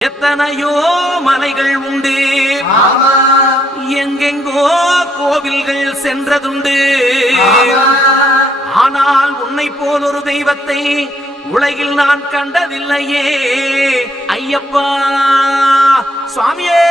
எத்தனையோ மலைகள் உண்டு, எங்கெங்கோ கோவில்கள் சென்றதுண்டு. ஆனால் உன்னை போல் ஒரு தெய்வத்தை உலகில் நான் கண்டதில்லையே ஐயப்பா சுவாமியே.